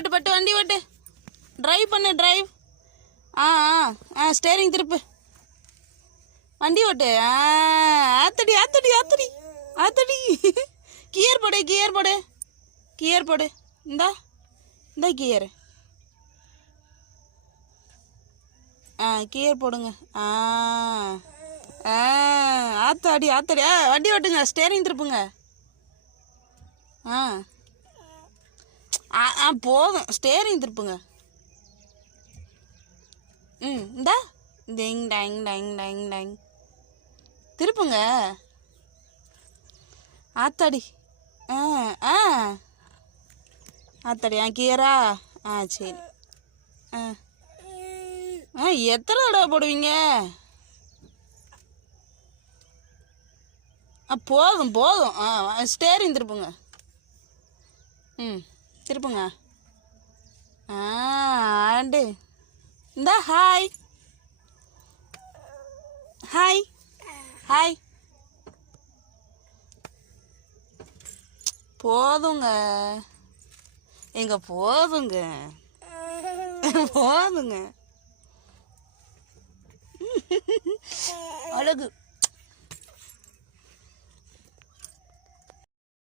ஓட்டு பட்டு வண்டி ஓட்டு. டிரைவ் பண்ணு டிரைவ். ஆ ஆ ஆ ஸ்டேரிங் திருப்பு. வண்டி ஓட்டு. ஆத்தடி ஆத்தடி ஆத்தடி ஆத்தடி. கியர் போடு கியர் போடு கியர் போடு. இந்தா இந்த கியர். கியர் போடுங்க. ஆத்தாடி ஆத்தாடி. வண்டி ஓட்டுங்க. ஸ்டேரிங் திருப்புங்க. போதும். ஸ்டேரிங் திருப்புங்க. இந்தா டிங் டைங் டைங் டைங் டைங் திருப்புங்க. ஆத்தாடி. ஆத்தாடி. கியரா? சரி. எத்தனை தடவை போடுவீங்க? போதும் போதும். ஸ்டேரிங் திருப்புங்க. திருப்புங்க. ஆண்டு இந்தா ஹாய் ஹாய் ஹாய். போதுங்க போதுங்க போதுங்க. அழகு.